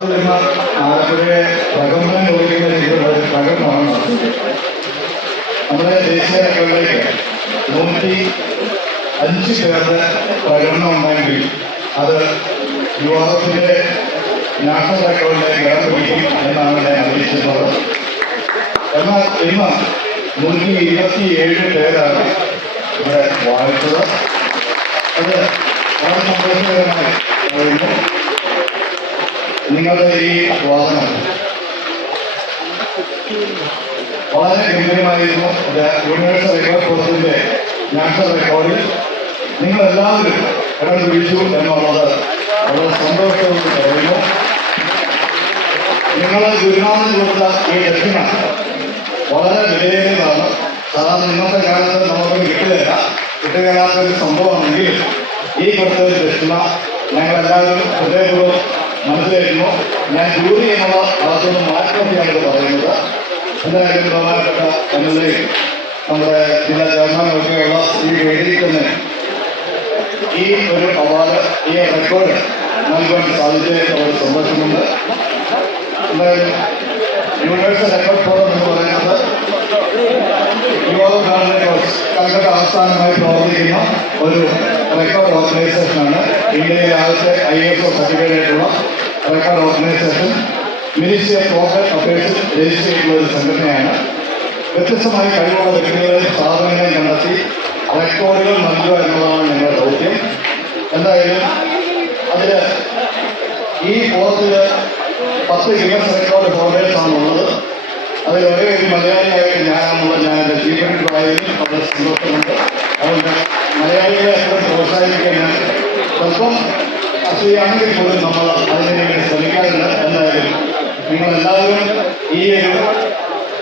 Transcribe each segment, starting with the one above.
ആലപ്പുഴയെ പ്രകമ്പനം കൊള്ളിക്കുന്ന രീതിയിലുള്ള ഒരു പ്രകടനമാണ് നടത്തുന്നത്. നമ്മുടെ ദേശീയ റെക്കോർഡിലേക്ക് 105 പേരുടെ പ്രകടനം ഉണ്ടെങ്കിൽ അത് യുവാവിൻ്റെ നാഷണൽ റെക്കോർഡിലേക്ക് ഇടം പിടിക്കും എന്നാണ് ഞാൻ അറിയിച്ചിട്ടുള്ളത്. എന്നാൽ ഇന്ന് 127 പേരാണ് ഇവിടെ വായിച്ചത്. അത് വളരെ സന്തോഷകരമായി പറയുന്നു. നിങ്ങളുടെ ഈ വാദനം വളരെ ഗംഭീരമായിരുന്നു. യൂണിവേഴ്സൽ റെക്കോർഡ് കോഴ്സിന്റെ നാഷണൽ റെക്കോർഡിൽ നിങ്ങളെല്ലാവരും ഇടം പിടിച്ചു എന്നുള്ളത് വളരെ സന്തോഷത്തോട് പറയുന്നു. നിങ്ങൾ ഗുരുനാഥൻ കൊടുത്ത ഈ ദക്ഷിണ വളരെ വിലയേറിയതാണ്. സാധാരണ ഇന്നത്തെ കാലത്ത് നമുക്ക് കിട്ടുകയില്ലാത്തൊരു സംഭവമാണെങ്കിൽ ഈ കൊടുത്ത ഒരു ദക്ഷിണ ഞങ്ങളെല്ലാവരും ഹൃദയപൂർവ്വം മനസ്സിലായിരുന്നു. ഞാൻ ജൂറി എന്നുള്ള അതൊന്നും മാറ്റമൊക്കെയാണ് പറയുന്നത്. എന്തായാലും പ്രധാനപ്പെട്ട MLA നമ്മുടെ ജില്ലാ ചെയർമാനൊക്കെയുള്ള ഈ വേദിയിൽ തന്നെ ഈ ഒരു അവാർഡ്, ഈ റെക്കോർഡ് നൽകാൻ സാധിച്ചതിൽ വളരെ സന്തോഷമുണ്ട്. എന്തായാലും യൂണിവേഴ്സൽ റെക്കോർഡ് ഫോറം എന്ന് പറയുന്നത് യുവ കൽക്കട്ട ആസ്ഥാനമായി പ്രവർത്തിക്കുന്ന ഒരു റെക്കോർഡ് ഓർഗനൈസേഷനാണ്. ഇന്ത്യയിലെ ആദ്യത്തെ ISO സർട്ടിഫിക്കറ്റായിട്ടുള്ള record organisation ministry of corporate അഫയേഴ്സിൽ രജിസ്റ്റർ ചെയ്തിട്ടുള്ള ഒരു സംഘടനയാണ്. വ്യത്യസ്തമായ കഴിവുള്ള വ്യക്തികളെ സ്ഥാപനങ്ങളെ കണ്ടെത്തി റെക്കോർഡുകൾ നൽകുക എന്നുള്ളതാണ് ഞങ്ങളുടെ ദൗത്യം. എന്തായാലും അതിൽ ഈ ഫോറത്തിൽ 10 ഗിന്നസ് റെക്കോർഡ് ഹോൾഡേഴ്സാണുള്ളത്. അതിൽ ഒരേ ഒരു മലയാളിയായിട്ട് ഞാനാണുള്ളത്. ഞാൻ എൻ്റെ ജീവനക്കാരായാലും വളരെ സന്തോഷമുണ്ട്. അതുകൊണ്ട് മലയാളികളെ എപ്പോഴും പ്രോത്സാഹിപ്പിക്കാൻ ഞാൻ സ്വല്പം അസൂയാണെങ്കിൽ പോലും നമ്മൾ അതിനുവേണ്ടി ശ്രമിക്കാറുണ്ട്. എന്തായാലും നിങ്ങളെല്ലാവരും ഈ ഒരു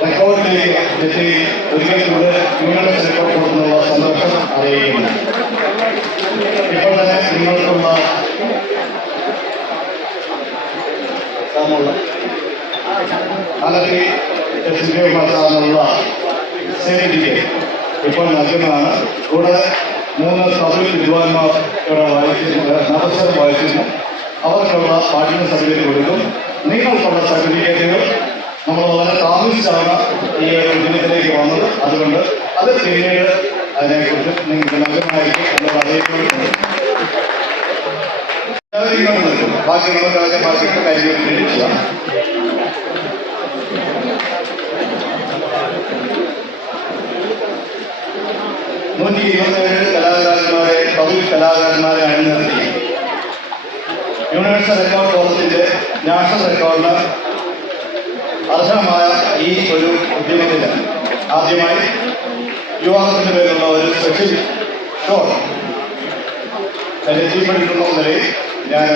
റെക്കോർഡിലേക്ക് എത്തി ഒരിക്കൽ കൂടെ യൂണിവേഴ്സൽ റെക്കോർഡ് കൊടുക്കുന്നുള്ള സന്തോഷം അറിയിക്കുന്നു. ഇപ്പോൾ തന്നെ നിങ്ങൾക്കുള്ള അല്ലെങ്കിൽ എന്നുള്ള സേവിറ്റിക്ക് ഇപ്പോൾ നൽകുന്നതാണ്. കൂടെ 3 തമിഴ് വിദ്വാൻമാർ ഇവിടെ നമസ്കാരം വായിക്കുന്നു. അവർക്കുള്ള പാഠ്യ സർട്ടിഫിക്കറ്റ് കൊടുക്കും. നിങ്ങൾക്കുള്ള സർട്ടിഫിക്കറ്റുകൾ നമ്മൾ വളരെ താമസിച്ചാണ് ഈ ഒരു ദിനത്തിലേക്ക് വന്നത്. അതുകൊണ്ട് അത് പിന്നീട് അതിനെക്കുറിച്ച് നിങ്ങൾക്ക് നൽകുന്നതായിരിക്കും എന്നുള്ള അറിയിക്കുന്നുണ്ട്. ബാക്കി നമുക്ക് ബാക്കിയൊക്കെ കാര്യങ്ങൾ ചെയ്യാം. കലാകാരന്മാരെ തമിഴ് കലാകാരന്മാരെ അണിനിർത്തി യൂണിവേഴ്സൽ റെക്കോർഡ് ഫോറത്തിന്റെ നാഷണൽ റെക്കോർഡിന് അർഹമായ ഈ ഒരു ഉദ്യമത്തിന് ആദ്യമായി യുവാക്കളുടെ പേരുള്ള ഒരു സ്പെഷ്യൽ ഷോ എത്തിപ്പെട്ടിട്ടുള്ള നിലയിൽ ഞാൻ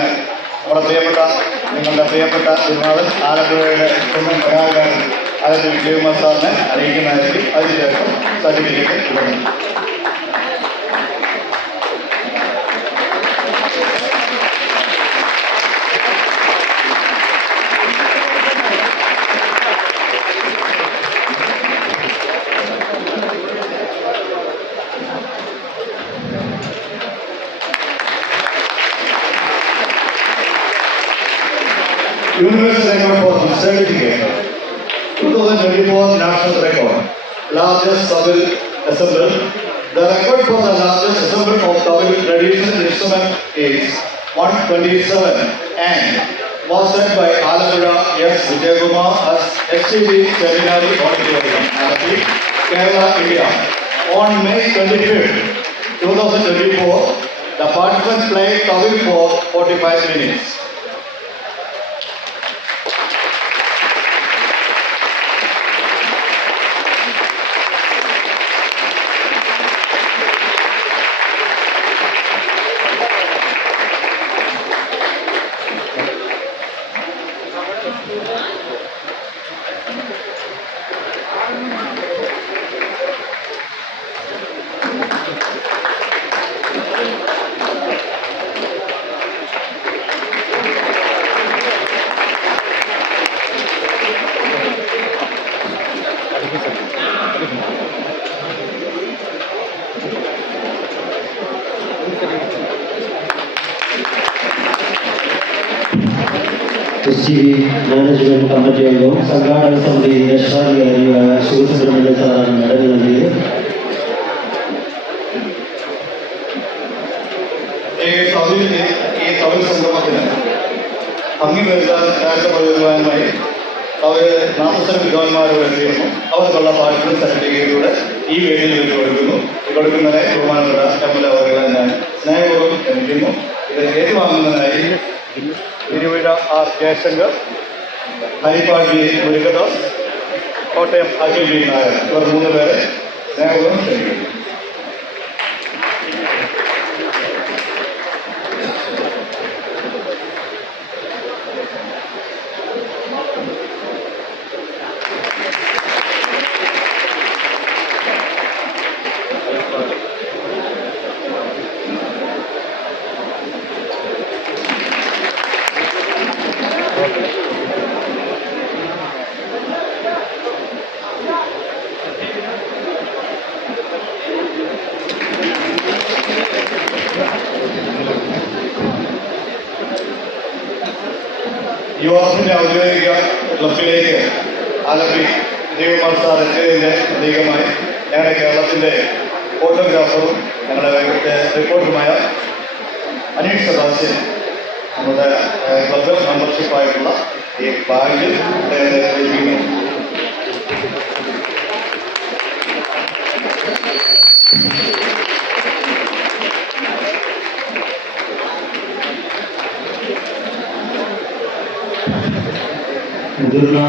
നമ്മുടെ നിങ്ങളുടെ പ്രിയപ്പെട്ട ഗുരുനാഥൻ ആലപ്പുഴയുടെ സ്വന്തം കലാകാരൻ അതിൻ്റെ വിജയകുമാർ സാറിനെ അറിയിക്കുന്നതായിരിക്കും. അതിനുശേഷം സർട്ടിഫിക്കറ്റ് തുടങ്ങും. Universal Record for Certificate 2024 National Record, largest Tamil assembled. The record for the largest assembled of Tamil traditional instrument is 127 and was set by Alappuzha S. Vijaykumar as STD Seminary Auditorium, Alappuzha, Kerala, India. On May 25th, 2024, the participants played Tamil for 45 minutes. STV management committee അംഗവും സംഘാടക സമിതി രക്ഷാധികാരിയായ ശിവസുബ്രഹ്മണ്യ സാറാണ് medal നൽകിയത്. ഈ തൊഴിൽ സംഗമത്തിന് ഭംഗി വരുത്താൻ പ്രയോജനമായി അവർ 40 വിദ്വാൻമാരോട് എത്തിയിരുന്നു. അവർക്കുള്ള പാർട്ടി സർട്ടിഫിക്കറ്റിലൂടെ ഈ വേദിയിൽ കൊടുക്കുന്നതിനെ ബഹുമാനപ്പെട്ട MLA അവരെ ഞാൻ സ്നേഹപൂർവ്വം ക്ഷണിക്കുന്നു. ഇത് ഏറ്റുവാങ്ങുന്നതിനായി തിരുവിഴ R. ജയശങ്കർ, ഹരിപ്പാട് മുരുകദാസ്, കോട്ടയം അഖിൽ B. നായർ ഇവർ 3 പേരെ സ്നേഹപൂർവ്വം ക്ഷണിക്കുന്നു. യുവാസിന്റെ ഔദ്യോഗിക ക്ലബിലേക്ക് ആലപ്പി ദേവകുമാർ സാർ എത്തിയതിൻ്റെ പ്രതീകമായി ഞങ്ങളുടെ കേരളത്തിൻ്റെ ഫോട്ടോഗ്രാഫറും ഞങ്ങളുടെ റിപ്പോർട്ടറുമായ അനീഷ് സദാശിവൻ നമ്മുടെ ക്ലബ് മെമ്പർഷിപ്പായിട്ടുള്ള ഈ ബാഗിൽ ലഭിക്കുന്നു. മുതിർന്ന